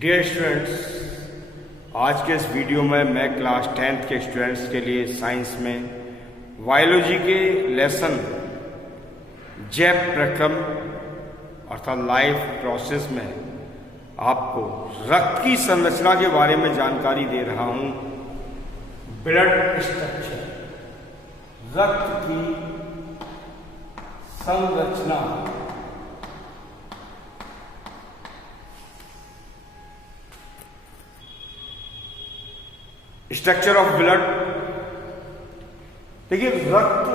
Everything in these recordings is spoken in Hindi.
डियर स्टूडेंट्स, आज के इस वीडियो में मैं क्लास 10th के स्टूडेंट्स के लिए साइंस में बायोलॉजी के लेसन जैव प्रक्रम अर्थात लाइफ प्रोसेस में आपको रक्त की संरचना के बारे में जानकारी दे रहा हूं। ब्लड स्ट्रक्चर, रक्त की संरचना। Structure of blood. देखिए, रक्त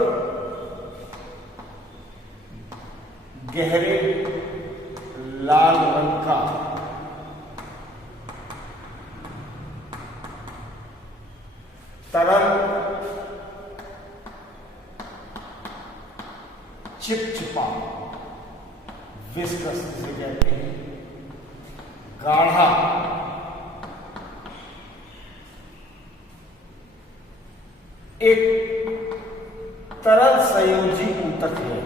गहरे लाल रंग का तरल चिपचिपा विस्कस जिसे कहते हैं, गाढ़ा एक तरल संयोजी ऊतक है।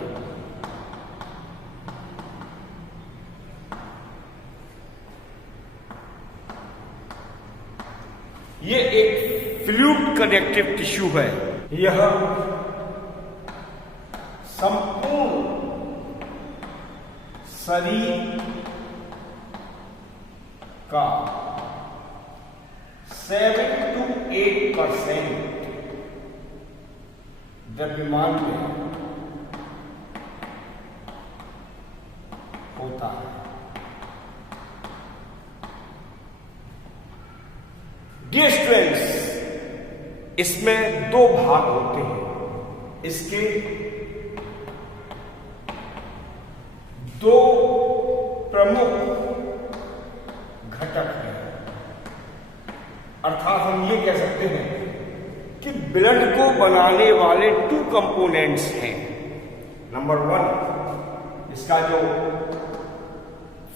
ये एक फ्लूइड कनेक्टिव टिश्यू है। यह संपूर्ण शरीर का 7 to 8% द्रव्यमान में होता है। डियर स्टूडेंट्स, इसमें दो भाग होते हैं। इसके दो प्रमुख घटक हैं, अर्थात हम ये कह सकते हैं कि ब्लड को बनाने वाले 2 कंपोनेंट्स हैं। नंबर 1, इसका जो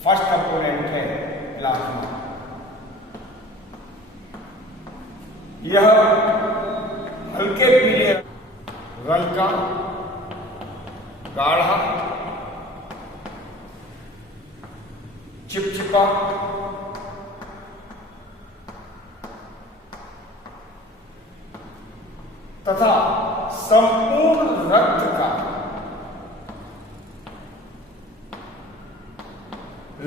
फर्स्ट कंपोनेंट है प्लाज्मा। यह हल्के पीले रंग का गाढ़ा चिपचिपा तथा संपूर्ण रक्त का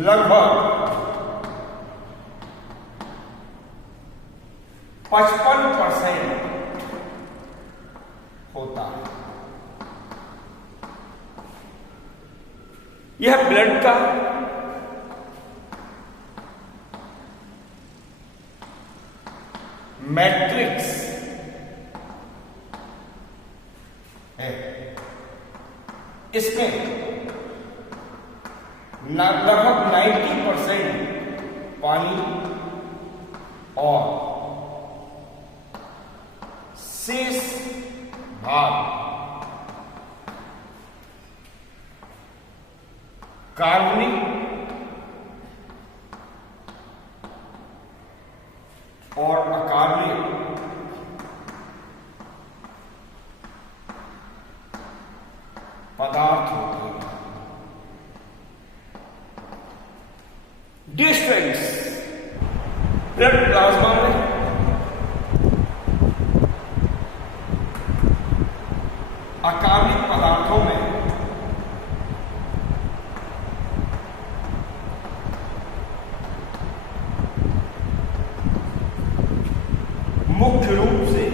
लगभग 55% होता है। यह ब्लड का मैट्रिक्स है। इसमें लगभग 90% पानी और शेष भाग कार्बनिक और अकार्बनिक पदार्थ होते हैं। डियर स्टूडेंट्स, ब्लड प्लाज्मा में अकार्बनिक पदार्थों में मुख्य रूप से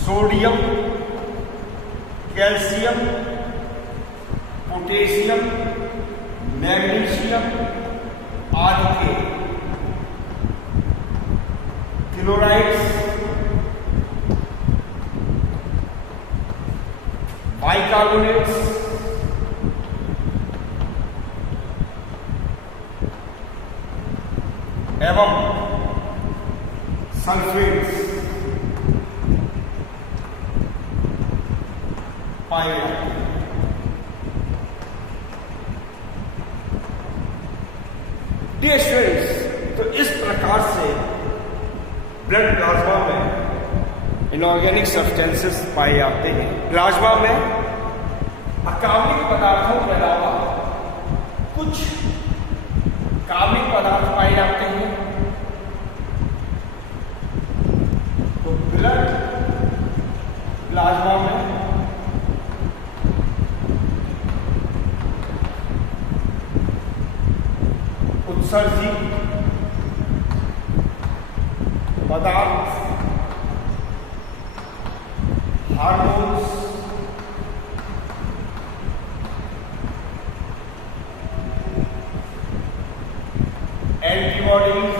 सोडियम, कैल्शियम, पोटेशियम, मैग्नीशियम आदि के क्लोराइड्स, बाइकार्बोनेट्स, एवं सल्फेट्स पाए जाते हैं। डियर स्टूडेंट्स, तो इस प्रकार से ब्लड प्लाज्मा में इनऑर्गेनिक सब्सटेंसेस पाए जाते हैं। प्लाज्मा में अकार्बनिक पदार्थों के अलावा उत्सर्जी पदार्थ, हार्मोन्स, एंटीबॉडीज,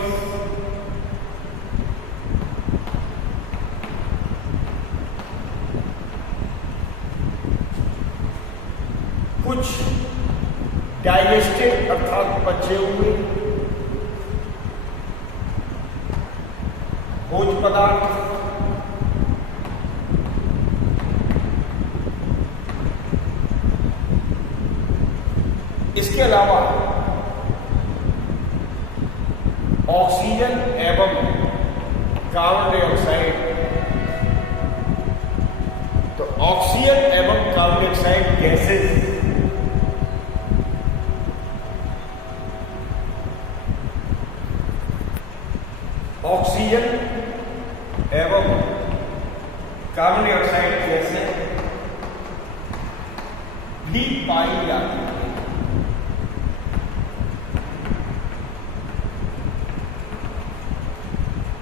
कुछ डाइजेस्टेड अर्थात पचे हुए भोज्य पदार्थ, इसके अलावा ऑक्सीजन एवं कार्बन डाइऑक्साइड। तो ऑक्सीजन एवं कार्बन डाइऑक्साइड गैसेस ऑक्सीजन एवं कार्बन डाइऑक्साइड गैसें भी पाई जाती है।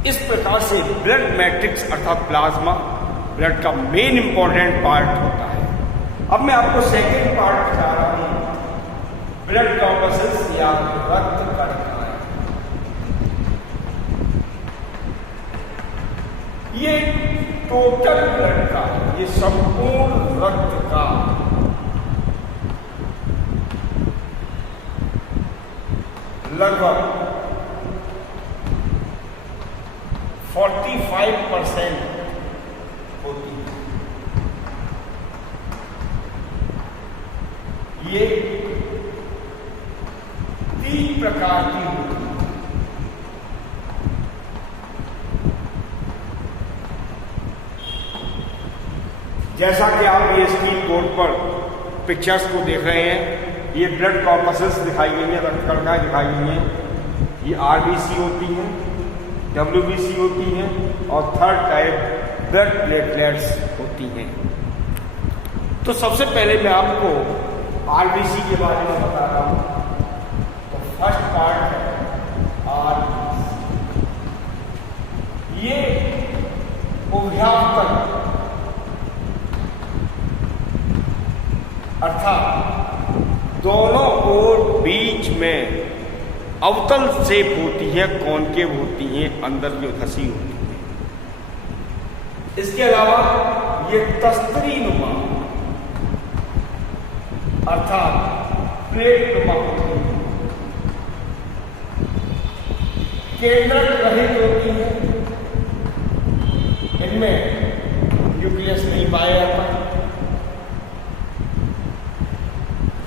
इस प्रकार से ब्लड मैट्रिक्स अर्थात प्लाज्मा ब्लड का मेन इंपॉर्टेंट पार्ट होता है। अब मैं आपको सेकेंड पार्ट बता रहा हूं, ब्लड कॉर्पसेस या रक्त कणिकाएं। ये टोटल ब्लड का, ये संपूर्ण रक्त का लगभग 45% होती है। ये 3 प्रकार की होती है। जैसा कि आप ये स्क्रीन बोर्ड पर पिक्चर्स को देख रहे हैं, ये ब्लड कॉर्पसेस दिखाई गई है, रक्त कणिकाएं दिखाई गई हैं। ये आरबीसी होती हैं, डब्ल्यूबीसी होती हैं और थर्ड टाइप ब्लड प्लेटलेट्स होती हैं। तो सबसे पहले मैं आपको आरबीसी के बारे में बता रहा हूं। तो फर्स्ट पार्ट है आरबीसी। ये उभयातक अर्थात दोनों ओर बीच में अवतल शेप होती है, कॉनकेव होती है, अंदर जो धसी होती है। इसके अलावा ये तस्तरी नुमा अर्थात प्लेट नुमा होती है, केंद्रक रहित होती है। इनमें न्यूक्लियस नहीं पाया जाता।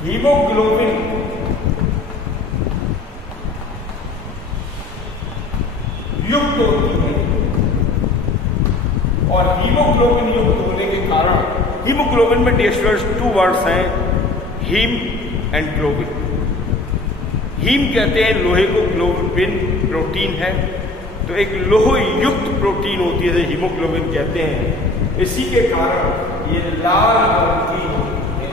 हीमोग्लोबिन युक्त होती है और हीमोग्लोबिन युक्त होने के कारण, हीमोग्लोबिन में डिस्टर्स 2 वर्ड्स हैं, हीम एंड ग्लोबिन। हीम कहते हैं लोहे को, ग्लोबिन प्रोटीन है, तो एक लोह युक्त प्रोटीन होती है, हीमोग्लोबिन कहते हैं। इसी के कारण ये लाल रंग की होती है।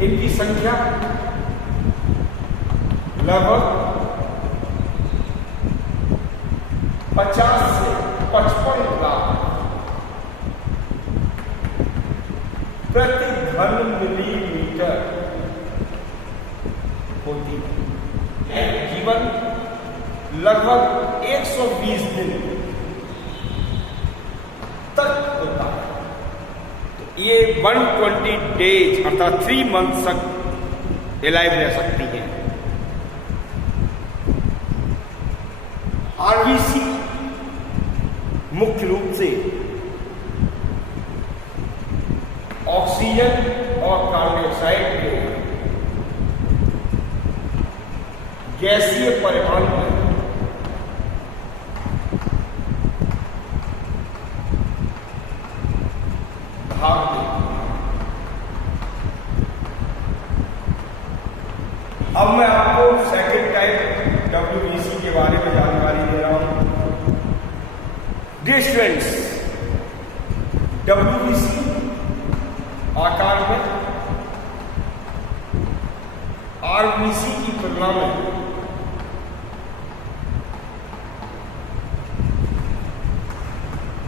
इनकी संख्या लगभग 50 से 55 लाख प्रति घन मिलीमीटर होती है। जीवन लगभग 120 दिन तक होता है। तो ये 120 डेज अर्थात 3 मंथ तक एलाइव रह सकती है। आरबीसी मुख्य रूप से ऑक्सीजन और कार्बन डाइऑक्साइड के गैसीय परिवहन में भाग लेती है। अब मैं आपको सेकेंड टाइप डब्ल्यूबीसी के बारे में जानकारी दे रहा हूं। डियर स्टूडेंट्स, डब्ल्यूबीसी आकार में आरबीसी की तुलना में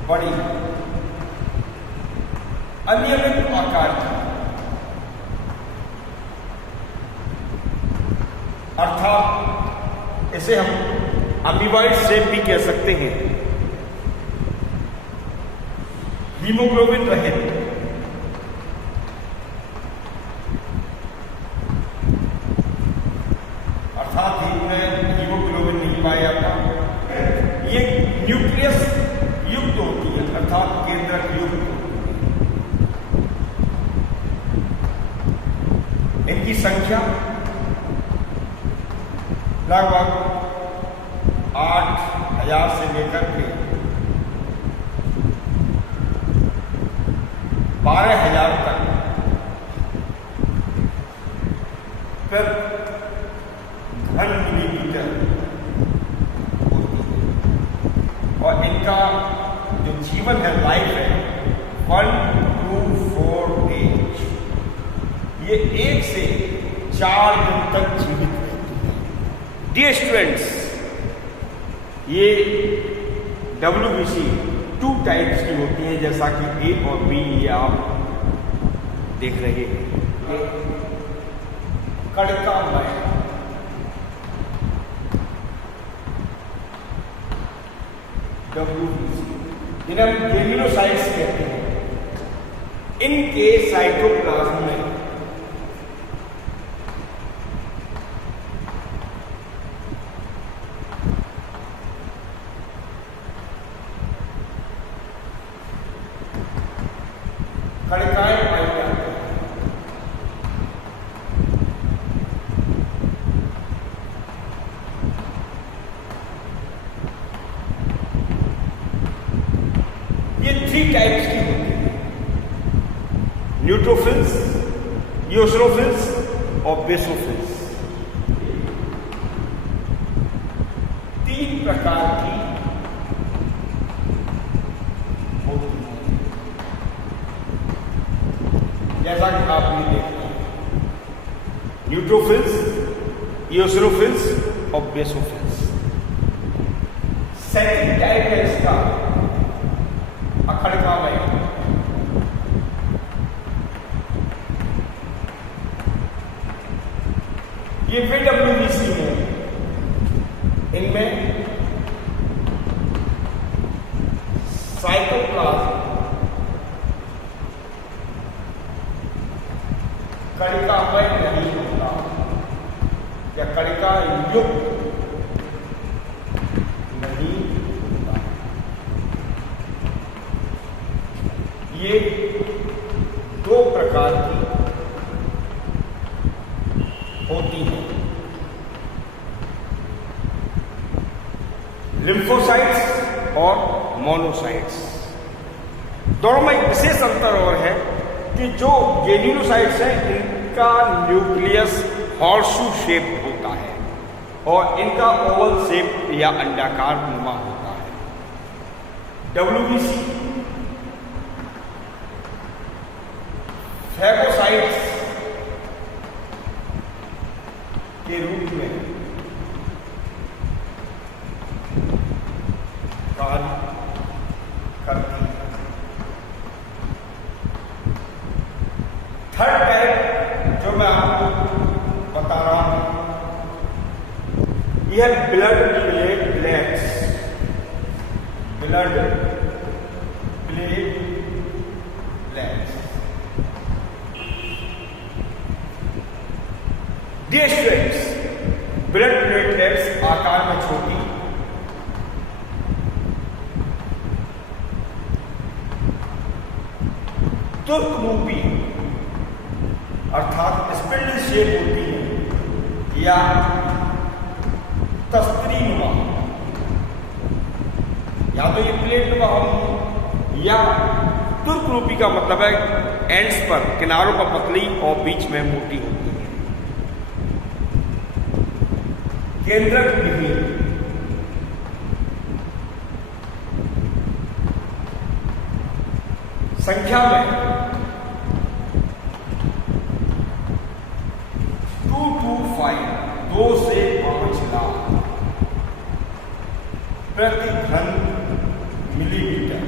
बड़ी अनियमित आकार की, अर्थात इसे हम अमीबॉइड शेप भी कह सकते हैं, हीमोग्लोबिन रहित, अर्थात इनमें हीमोग्लोबिन नहीं पाया जाता। ये न्यूक्लियस युक्त होती है, अर्थात केंद्रक युक्त होती है। इनकी संख्या लगभग 8,000 से लेकर के 12,000 तक पर घन मिलीमीटर होती है। और इनका जो जीवन है, लाइफ है, 1 to 4 days, ये 1 से 4 दिन तक जीवित रहती है। डियर स्टूडेंट्स, ये WBC 2 टाइप्स की होती है, जैसा कि A और B ये आप देख रहे हैं। कड़कामय WBC, जिन्हें हम जेमिनोसाइट्स कहते हैं, इनके साइटोप्लाज्म में कणिकाएं पाई जाती हैं। ये 3 टाइप्स की होती है, न्यूट्रोफिल्स, ईओसिनोफिल्स और बेसोफिल्स। 3 प्रकार की होती है, जैसा कि आप ये देखते हैं, न्यूट्रोफिल्स, ईओसिनोफिल्स और बेसोफिल्स। सेकंड टाइप है इसका अखड़कामय। ये भी WBC है, इनमें साइटोप्लाज्म कणिकामय नहीं होता या कणिका युक्त नहीं होता। ये 2 प्रकार की होती हैं, लिम्फोसाइट्स और मोनोसाइट्स। दोनों में एक विशेष अंतर और है कि जो जेनिनोसाइट्स हैं, इनका न्यूक्लियस हॉर्सशू शेप होता है और इनका ओवल शेप या अंडाकार नुमा होता है। WBC फैगोसाइट्स के रूप में कार्य करती है। थर्ड टाइप जो मैं आपको बता रहा हूं, यह blood platelets, blood platelets. Dear students, blood platelets आकार में छोटी, तुर्करूपी अर्थात स्पिंडल शेप होती है या तस्त्रीनुमा, या तो ये प्लेट नुमा होगी या तुर्करूपी का मतलब है एंड्स पर, किनारों पर पतली और बीच में मोटी होती है। केंद्रक विहीन, संख्या में 2 to 5 प्रति घन मिलीमीटर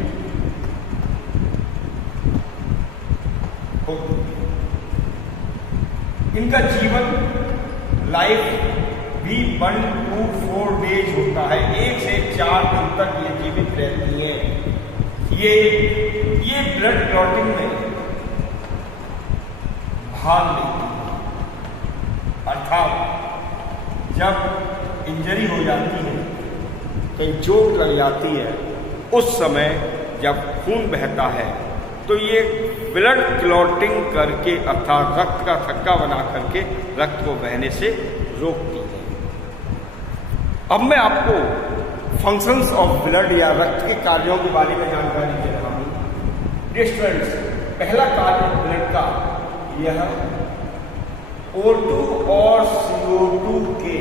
होती है। इनका जीवन लाइफ भी 1 to 4 डेज होता है। 1 से 4 दिन तक ये जीवित रहती है। ये ब्लड क्लॉटिंग में भाग लेती है, अर्थात जब इंजरी हो जाती है, कहीं चोट लग जाती है, उस समय जब खून बहता है तो ये ब्लड क्लॉटिंग करके अर्थात रक्त का थक्का बना करके रक्त को बहने से रोकती है। अब मैं आपको फंक्शंस ऑफ ब्लड या रक्त के कार्यों के बारे में जानकारी दे रहा हूँ। डियर स्टूडेंट्स, पहला कार्य ब्लड का यह O2 और CO2 के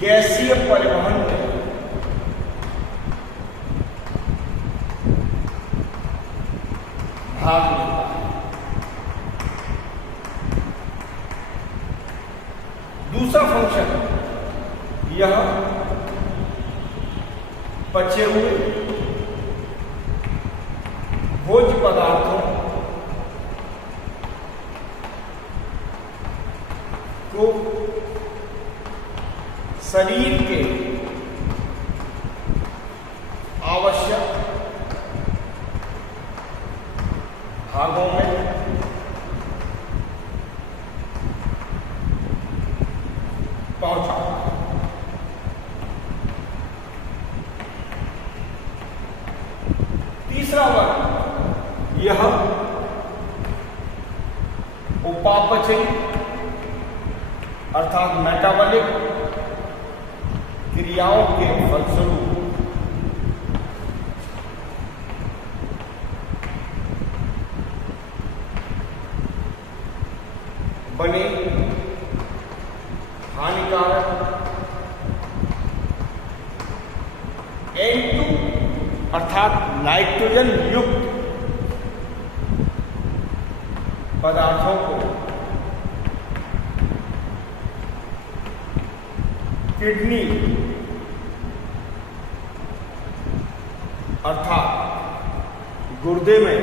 गैसीय परिवहन में भाग लेता है। दूसरा फंक्शन, यह बचे हुए भोज्य पदार्थों को शरीर के आवश्यक भागों में पहुंचाता है। तीसरा वर्ग, यह उपापचयी अर्थात मेटाबॉलिक क्रियाओं के फलस्वरूप बने हानिकारक N2 अर्थात नाइट्रोजन युक्त पदार्थों को किडनी अर्थात गुर्दे में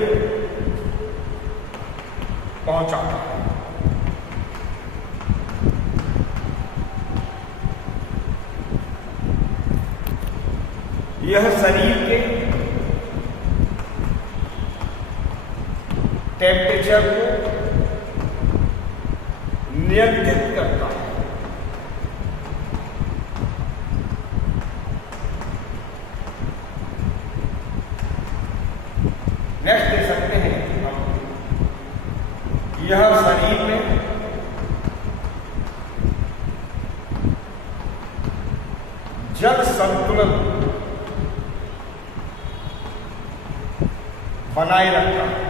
पहुंचाता है। यह शरीर के टेम्परेचर को नियंत्रित करता है। नेक्स्ट देख सकते हैं हम, यह शरीर में जल संतुलन बनाए रखता है।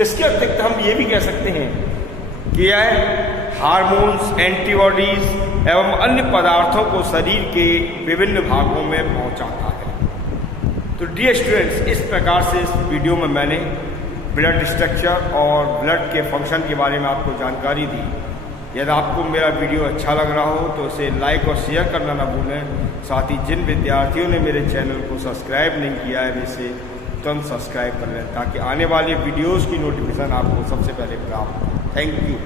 इसके अतिरिक्त हम ये भी कह सकते हैं कि यह हार्मोन्स, एंटीबॉडीज एवं अन्य पदार्थों को शरीर के विभिन्न भागों में पहुंचाता है। तो डियर स्टूडेंट्स, इस प्रकार से इस वीडियो में मैंने ब्लड स्ट्रक्चर और ब्लड के फंक्शन के बारे में आपको जानकारी दी। यदि आपको मेरा वीडियो अच्छा लग रहा हो तो उसे लाइक और शेयर करना ना भूलें। साथ ही जिन विद्यार्थियों ने मेरे चैनल को सब्सक्राइब नहीं किया है वे इसे तुरंत सब्सक्राइब कर लें ताकि आने वाले वीडियोज़ की नोटिफिकेशन आपको सबसे पहले प्राप्त हो। Thank you.